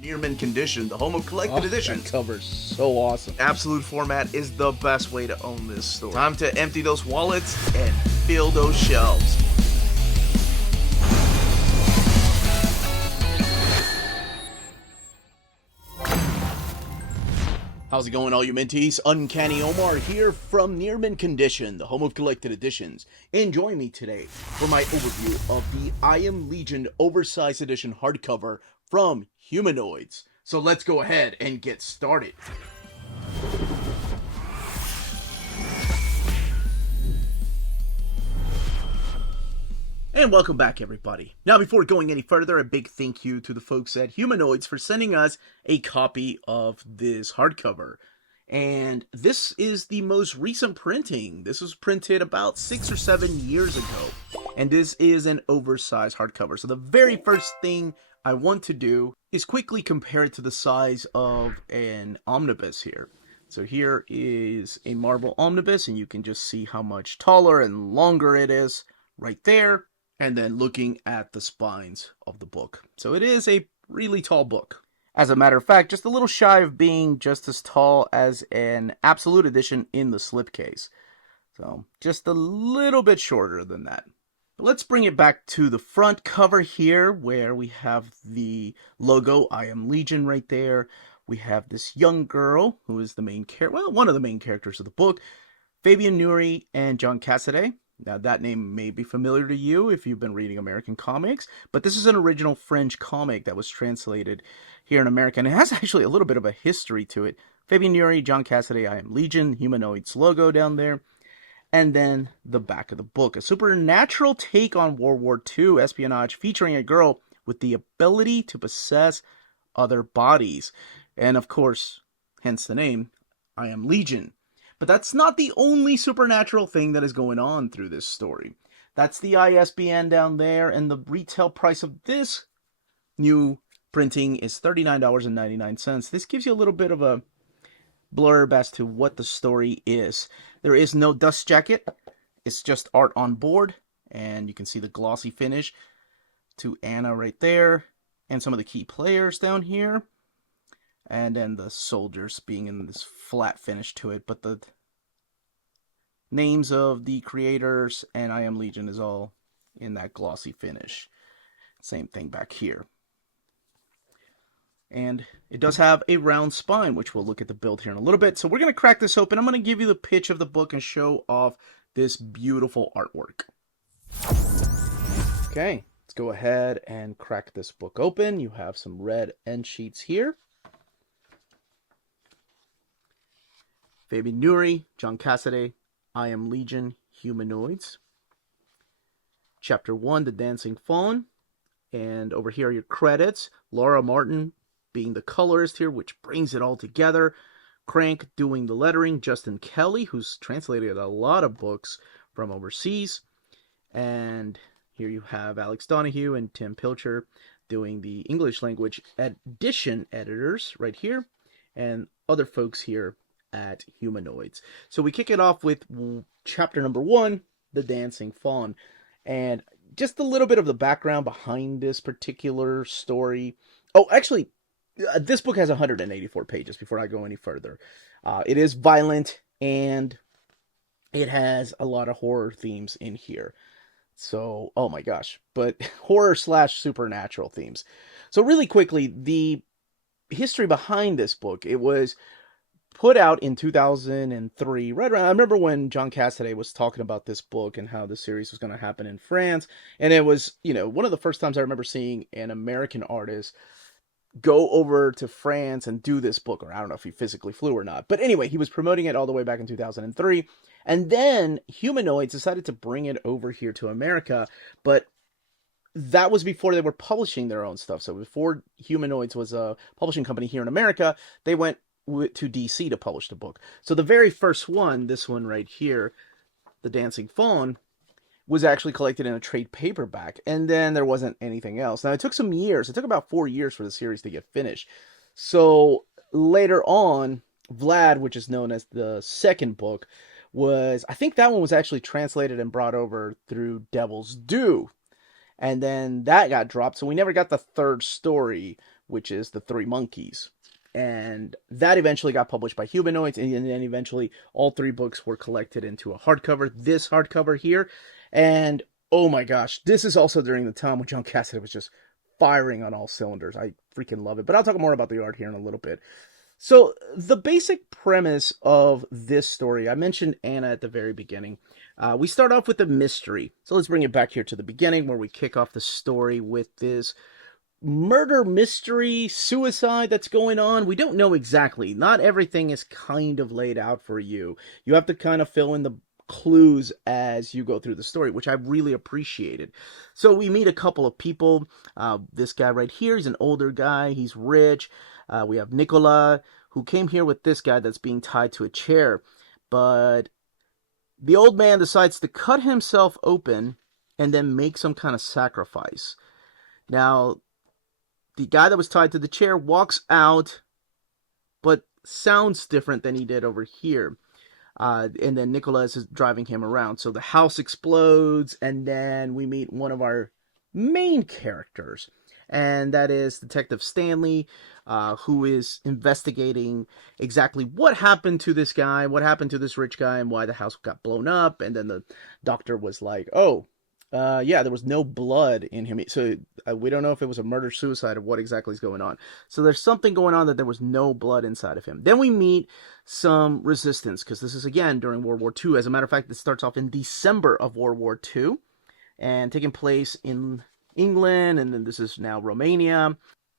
Near mint condition, the home of collected editions. That cover's so awesome. Absolute format is the best way to own this store. Time to empty those wallets and fill those shelves. How's it going, all you minties? Uncanny Omar here from Near Mint Condition, the home of collected editions. And join me today for my overview of the I Am Legion Oversized Edition hardcover from Humanoids. So let's go ahead and get started. And welcome back, everybody. Now, before going any further, a big thank you to the folks at Humanoids for sending us a copy of this hardcover. And this is the most recent printing. This was printed about 6 or 7 years ago. And this is an oversized hardcover. So the very first thing I want to do is quickly compare it to the size of an omnibus here. So here is a Marvel omnibus, and you can just see how much taller and longer it is right there. And then looking at the spines of the book. So it is a really tall book. As a matter of fact, just a little shy of being just as tall as an Absolute Edition in the slipcase. So just a little bit shorter than that. But let's bring it back to the front cover here, where we have the logo, I Am Legion, right there. We have this young girl who is the main character, well, one of the main characters of the book, Fabien Nury and John Cassaday. Now, that name may be familiar to you if you've been reading American comics, but this is an original French comic that was translated here in America, and it has actually a little bit of a history to it. Fabien Nury, John Cassaday, I Am Legion, Humanoids logo down there, and then the back of the book. A supernatural take on World War II espionage featuring a girl with the ability to possess other bodies. And of course, hence the name, I Am Legion. But that's not the only supernatural thing that is going on through this story. That's the ISBN down there, and the retail price of this new printing is $39.99. This gives you a little bit of a blurb as to what the story is. There is no dust jacket. It's just art on board, and you can see the glossy finish to Anna right there, and some of the key players down here. And then the soldiers being in this flat finish to it. But the names of the creators and I Am Legion is all in that glossy finish. Same thing back here. And it does have a round spine, which we'll look at the build here in a little bit. So we're going to crack this open. I'm going to give you the pitch of the book and show off this beautiful artwork. Okay, let's go ahead and crack this book open. You have some red end sheets here. Fabien Nury, John Cassaday, I Am Legion, Humanoids. Chapter 1, The Dancing Fawn. And over here are your credits. Laura Martin being the colorist here, which brings it all together. Crank doing the lettering. Justin Kelly, who's translated a lot of books from overseas. And here you have Alex Donahue and Tim Pilcher doing the English language edition editors right here. And other folks here at Humanoids. So we kick it off with chapter number 1, The Dancing Fawn. And just a little bit of the background behind this particular story. Oh, actually, this book has 184 pages before I go any further. It is violent, and it has a lot of horror themes in here. So, oh my gosh. But horror / supernatural themes. So really quickly, the history behind this book, it was put out in 2003, right around, I remember when John Cassaday was talking about this book and how the series was going to happen in France, and it was, one of the first times I remember seeing an American artist go over to France and do this book, or I don't know if he physically flew or not, but anyway, he was promoting it all the way back in 2003, and then Humanoids decided to bring it over here to America, but that was before they were publishing their own stuff. So before Humanoids was a publishing company here in America, they went to DC to publish the book. So the very first one, this one right here, The Dancing Fawn, was actually collected in a trade paperback, and then there wasn't anything else. Now, it took some years. It took about 4 years for the series to get finished. So later on, Vlad, which is known as the second book, I think that one was actually translated and brought over through Devil's Due. And then that got dropped, so we never got the third story. which is The Three Monkeys. And that eventually got published by Humanoids, and then eventually all three books were collected into a hardcover, this hardcover here. And oh my gosh, this is also during the time when John Cassaday was just firing on all cylinders. I freaking love it. But I'll talk more about the art here in a little bit. So, the basic premise of this story, I mentioned Anna at the very beginning. We start off with a mystery. So, let's bring it back here to the beginning where we kick off the story with this murder mystery, suicide that's going on. We don't know exactly. Not everything is kind of laid out for you. You have to kind of fill in the clues as you go through the story, which I really appreciated. So we meet a couple of people. This guy right here, he's an older guy. He's rich. We have Nicola, who came here with this guy that's being tied to a chair. But the old man decides to cut himself open and then make some kind of sacrifice. Now, the guy that was tied to the chair walks out, but sounds different than he did over here. And then Nicholas is driving him around. So the house explodes, and then we meet one of our main characters. And that is Detective Stanley, who is investigating exactly what happened to this guy, what happened to this rich guy, and why the house got blown up. And then the doctor was like, oh, yeah, there was no blood in him. So we don't know if it was a murder-suicide or what exactly is going on. So there's something going on that there was no blood inside of him. Then we meet some resistance, because this is, again, during World War II. As a matter of fact, it starts off in December of World War II and taking place in England, and then this is now Romania.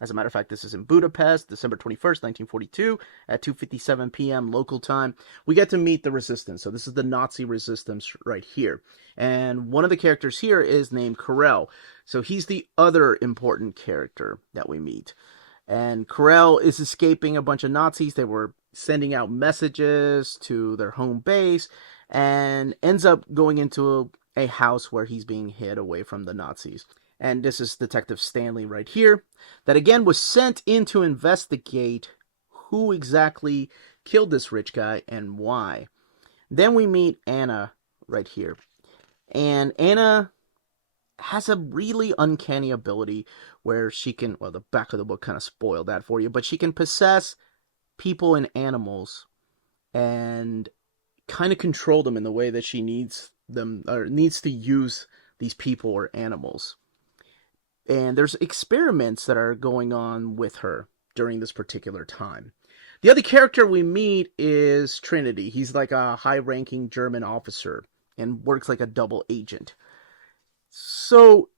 As a matter of fact, this is in Budapest, December 21st, 1942, at 2:57 p.m. local time. We get to meet the resistance. So this is the Nazi resistance right here. And one of the characters here is named Karel. So he's the other important character that we meet. And Karel is escaping a bunch of Nazis. They were sending out messages to their home base and ends up going into a house where he's being hid away from the Nazis. And this is Detective Stanley right here, that again was sent in to investigate who exactly killed this rich guy and why. Then we meet Anna right here. And Anna has a really uncanny ability where she can, well, the back of the book kind of spoiled that for you, but she can possess people and animals and kind of control them in the way that she needs them, or needs to use these people or animals. And there's experiments that are going on with her during this particular time. The other character we meet is Trinity. He's like a high-ranking German officer and works like a double agent. So,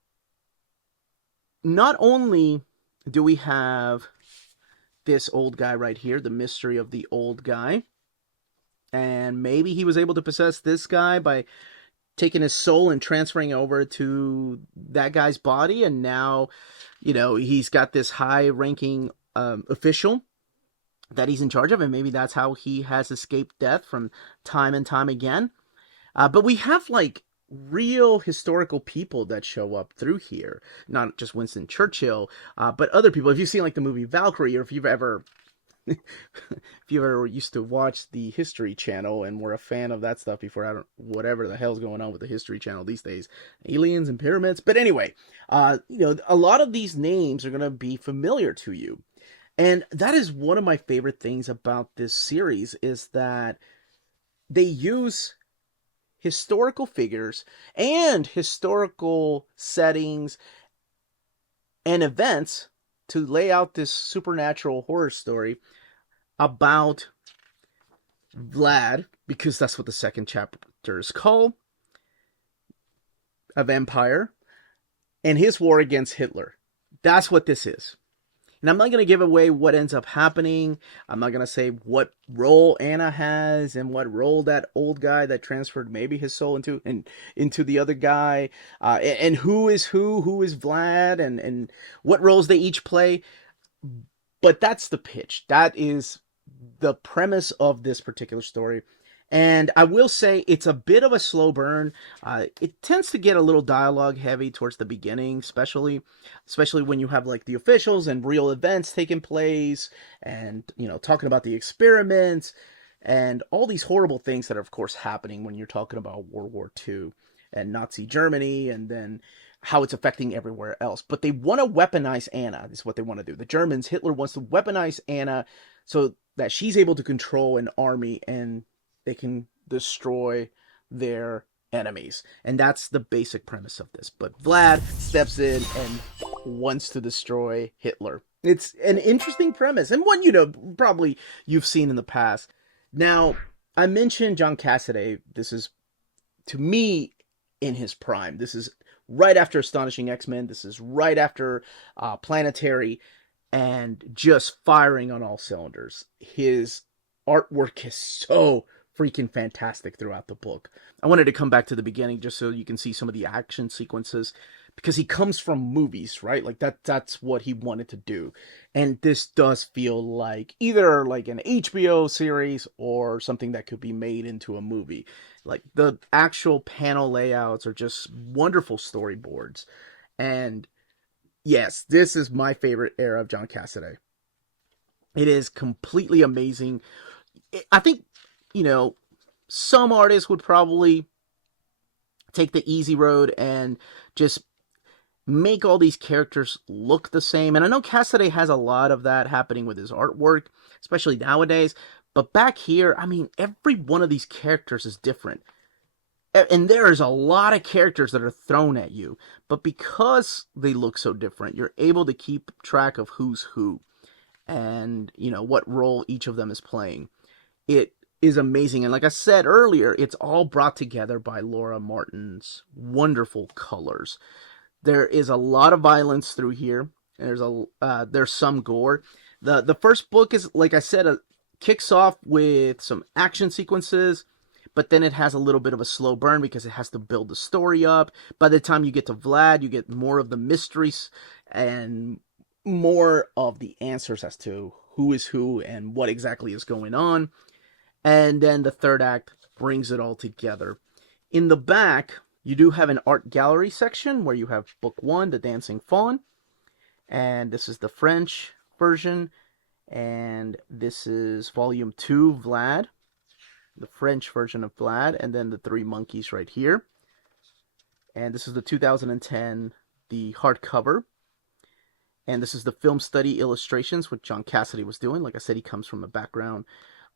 not only do we have this old guy right here, the mystery of the old guy, and maybe he was able to possess this guy by taking his soul and transferring over to that guy's body, and now, you know, he's got this high-ranking official that he's in charge of, and maybe that's how he has escaped death from time and time again. But we have, like, real historical people that show up through here. Not just Winston Churchill, but other people. If you've seen, like, the movie Valkyrie, or if you've ever used to watch the History Channel and were a fan of that stuff before, I don't, whatever the hell's going on with the History Channel these days, aliens and pyramids. But anyway, you know, a lot of these names are going to be familiar to you. And that is one of my favorite things about this series, is that they use historical figures and historical settings and events to lay out this supernatural horror story about Vlad, because that's what the second chapter is called, a vampire, and his war against Hitler. That's what this is. And I'm not going to give away what ends up happening. I'm not going to say what role Anna has and what role that old guy that transferred maybe his soul into the other guy, and who is Vlad, and what roles they each play. But that's the pitch. That is the premise of this particular story. And I will say it's a bit of a slow burn. It tends to get a little dialogue heavy towards the beginning, especially when you have like the officials and real events taking place, and, you know, talking about the experiments and all these horrible things that are, of course, happening when you're talking about World War II and Nazi Germany, and then how it's affecting everywhere else. But they want to weaponize Anna, is what they want to do. The Germans, Hitler wants to weaponize Anna so that she's able to control an army and they can destroy their enemies. And that's the basic premise of this. But Vlad steps in and wants to destroy Hitler. It's an interesting premise, and one, probably you've seen in the past. Now, I mentioned John Cassaday. This is, to me, in his prime. This is right after Astonishing X-Men. This is right after Planetary, and just firing on all cylinders. His artwork is so freaking fantastic throughout the book. I wanted to come back to the beginning just so you can see some of the action sequences, because he comes from movies, right? Like that's what he wanted to do. And this does feel like either like an HBO series or something that could be made into a movie. Like the actual panel layouts are just wonderful storyboards. And yes, this is my favorite era of John Cassaday. It is completely amazing. I think, some artists would probably take the easy road and just make all these characters look the same. And I know Cassaday has a lot of that happening with his artwork, especially nowadays. But back here, every one of these characters is different. And there is a lot of characters that are thrown at you. But because they look so different, you're able to keep track of who's who and, what role each of them is playing. It is amazing. And like I said earlier, it's all brought together by Laura Martin's wonderful colors. There is a lot of violence through here. And there's some gore. The first book is, like I said, kicks off with some action sequences, but then it has a little bit of a slow burn because it has to build the story up. By the time you get to Vlad, you get more of the mysteries and more of the answers as to who is who and what exactly is going on. And then the third act brings it all together. In the back, you do have an art gallery section where you have book 1, The Dancing Faun. And this is the French version. And this is volume 2, Vlad. The French version of Vlad. And then the 3 monkeys right here. And this is the 2010, the hardcover. And this is the film study illustrations, which John Cassaday was doing. Like I said, he comes from a background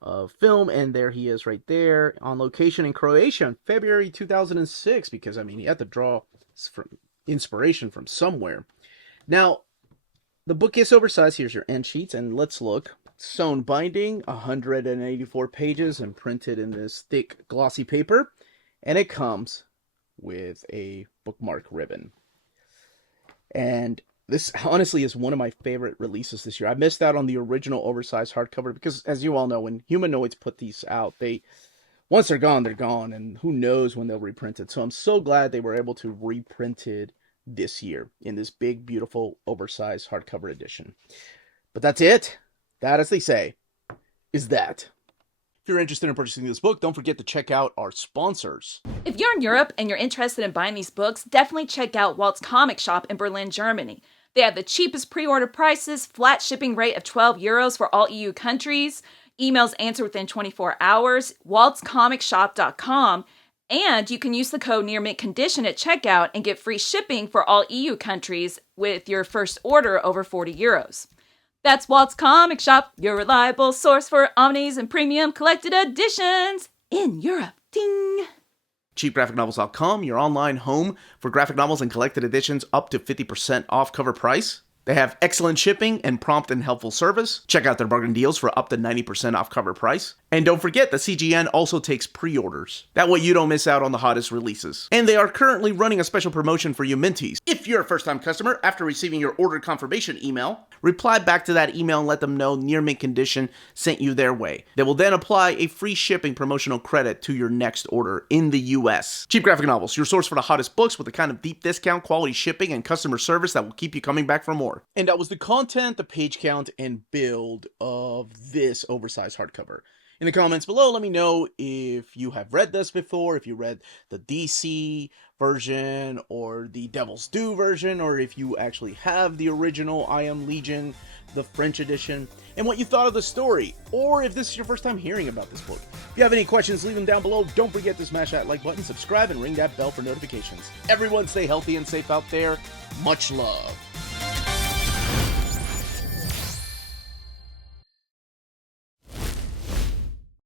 of film, and there he is right there on location in Croatia in February 2006, because he had to draw from inspiration from somewhere. Now, the book is oversized. Here's your end sheets, and let's look. Sewn binding, 184 pages, and printed in this thick glossy paper, and it comes with a bookmark ribbon. And this honestly is one of my favorite releases this year. I missed out on the original oversized hardcover because, as you all know, when Humanoids put these out, once they're gone, and who knows when they'll reprint it. So I'm so glad they were able to reprint it this year in this big, beautiful, oversized hardcover edition. But that's it. That, as they say, is that. If you're interested in purchasing this book, don't forget to check out our sponsors. If you're in Europe and you're interested in buying these books, definitely check out Walt's Comic Shop in Berlin, Germany. They have the cheapest pre-order prices, flat shipping rate of €12 for all EU countries, emails answered within 24 hours, waltscomicshop.com, and you can use the code nearmintcon at checkout and get free shipping for all EU countries with your first order over €40. That's Walt's Comic Shop, your reliable source for omnis and premium collected editions in Europe. Ding! cheapgraphicnovels.com, your online home for graphic novels and collected editions up to 50% off cover price. They have excellent shipping and prompt and helpful service. Check out their bargain deals for up to 90% off cover price. And don't forget that CGN also takes pre-orders. That way you don't miss out on the hottest releases. And they are currently running a special promotion for you Minties. If you're a first-time customer, after receiving your order confirmation email, reply back to that email and let them know Near Mint Condition sent you their way. They will then apply a free shipping promotional credit to your next order in the US. Cheap Graphic Novels, your source for the hottest books with the kind of deep discount, quality shipping, and customer service that will keep you coming back for more. And that was the content, the page count, and build of this oversized hardcover. In the comments below, let me know if you have read this before, if you read the DC version or the Devil's Due version, or if you actually have the original I Am Legion the French edition, and what you thought of the story, or if this is your first time hearing about this book. If you have any questions, leave them down below. Don't forget to smash that like button, subscribe, and ring that bell for notifications. Everyone stay healthy and safe out there. Much love.